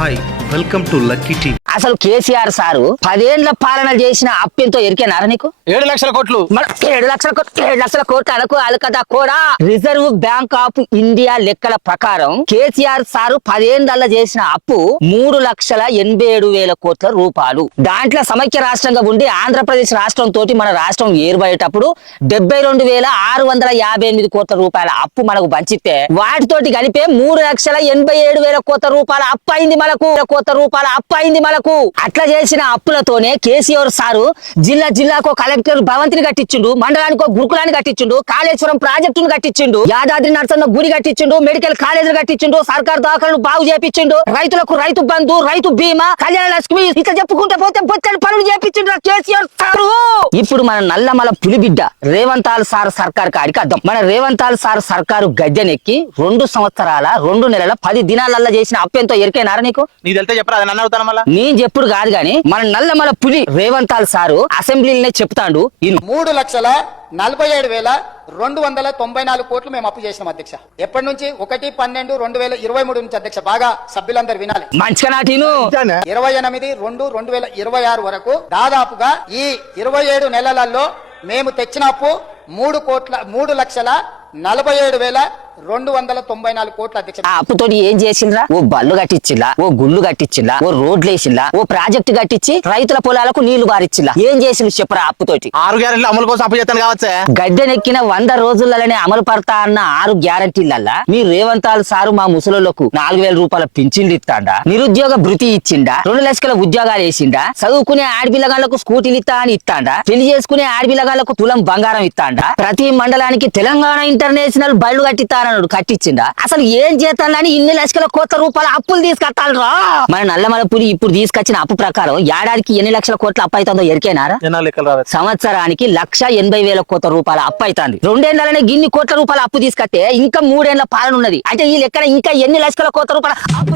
Hi welcome to lucky TV. అసలు KCR sir 10 ఏళ్ల పాలన చేసిన అప్పెంతో ఎరికేనారా నీకు? 7 లక్షల కోట్లు. 7 లక్షల కోట్లు అనుకో అలకదా కూడా. రిజర్వ్ బ్యాంక్ ఆఫ్ ఇండియా లెక్కల ప్రకారం కేసీఆర్ సారు 10 ఏళ్ల చేసిన అప్పు 3,87,000 కోట్ల రూపాయలు. దాంట్లో సమైక్య రాష్ట్రంగా ఉండి ఆంధ్రప్రదేశ్ రాష్ట్రం తోటి మన రాష్ట్రం ఏర్పడేటప్పుడు 72,658 కోట్ల రూపాయల అప్పు మనకు పంచితే వాటితోటి కలిపే 3,87,000 కోట్ల రూపాయల అప్పు అయింది మనకు. అట్లా చేసిన అప్పులతోనే కేసీఆర్ సారు జిల్లాకు కలెక్టర్ భవంతిని కట్టించిండు, మండలానికి గురుకులాన్ని కట్టించిండు, కాళేశ్వరం ప్రాజెక్టును కట్టించిండు, యాదాద్రి నరసన్న గుడి కట్టించిండు, మెడికల్ కాలేజీలు కట్టించిండు, సర్కార్ దాఖలను బాగు చేపించిండు, రైతులకు రైతు బంధు, రైతు బీమా, కళ్యాణ లక్ష్మి ఇట్లా చెప్పుకుంటే పోతే బొచ్చని పనులు చేపించిండు కేసీఆర్ సారు. ఇప్పుడు మన నల్లమల పులిబిడ్డ రేవంతాల్ సార్ సర్కార్ కాడికి అర్థం. మన రేవంతాల్ సార్ సర్కారు గద్దెనెక్కి 2 సంవత్సరాల 2 నెలల 10 దినాలల్లా చేసిన అప్పెంతో ఎరికేనారా నీకు? నీ తెలితే చెప్పరా, అది నన్ను అవుతాను మళ్ళా. నేను చెప్పుడు కాదు గాని మన నల్లమల పులి రేవంతాల్ సారు అసెంబ్లీలోనే చెప్తాడు. 3,47,294 కోట్లు మేము అప్పు చేసినాం అధ్యక్ష. ఎప్పటి నుంచి? 1/12/2023 నుంచి అధ్యక్ష. బాగా సభ్యులందరూ వినాలి. మంచిగా నాటిను 28/2/2026 వరకు దాదాపుగా ఈ 27 నెలలలో మేము తెచ్చిన అప్పు 3,47,294 కోట్ల అధ్యక్ష. ఆ అప్పుతోటి ఏం చేసిండ్రా? ఓ బళ్ళు కట్టించిల్లా, ఓ గుళ్ళు కట్టించిల్లా, ఓ రోడ్లు వేసిల్లా, ఓ ప్రాజెక్టు కట్టించి రైతుల పొలాలకు నీళ్లు బారిచ్చిల్లా. ఏం చేసిండు చెప్పరా అప్పుతోటి? 6 గ్యారెంటీలు అమలు కోసం అప్పు చేస్తాను కావచ్చే. గద్దెనెక్కిన 100 రోజులనే అమలు పడతా అన్న 6 గ్యారంటీలల్లా మీ రేవంతాల్ సారు మా ముసలోళ్లకు 4,000 రూపాయల పింఛన్లు ఇస్తాండా, నిరుద్యోగ భృతి ఇచ్చిండా, 2 లక్షల ఉద్యోగాలు వేసిండా, చదువుకునే ఆడపిల్లగాళ్లకు స్కూటీలు ఇస్తా అని ఇస్తాండా, పెళ్లి చేసుకునే ఆడపిల్లగాళ్లకు తులం బంగారం ఇస్తాండా, ప్రతి మండలానికి తెలంగాణ ఇంటర్నేషనల్ బళ్ళు కట్టిస్తానన్నాడు, కట్టించిండా? అసలు ఏం చేస్తానని ఇన్ని లక్షల కోట్ల రూపాయల అప్పులు తీసుకొస్తారా? మన నల్లమల పులి ఇప్పుడు తీసుకొచ్చిన అప్పు ప్రకారం ఏడాదికి ఎన్ని లక్షల కోట్ల అప్పు అవుతుందో ఎరికేనారా? సంవత్సరానికి 1,80,000 కోట్ల రూపాయల అప్పు అవుతుంది. 2 ఏళ్లనే గిన్ని కోట్ల రూపాయల అప్పు తీసుకొస్తే ఇంకా 3 ఏళ్ల పాలన ఉన్నది. అంటే ఈ లెక్కన ఇంకా ఎన్ని లక్షల కోట్ల రూపాయల అప్పు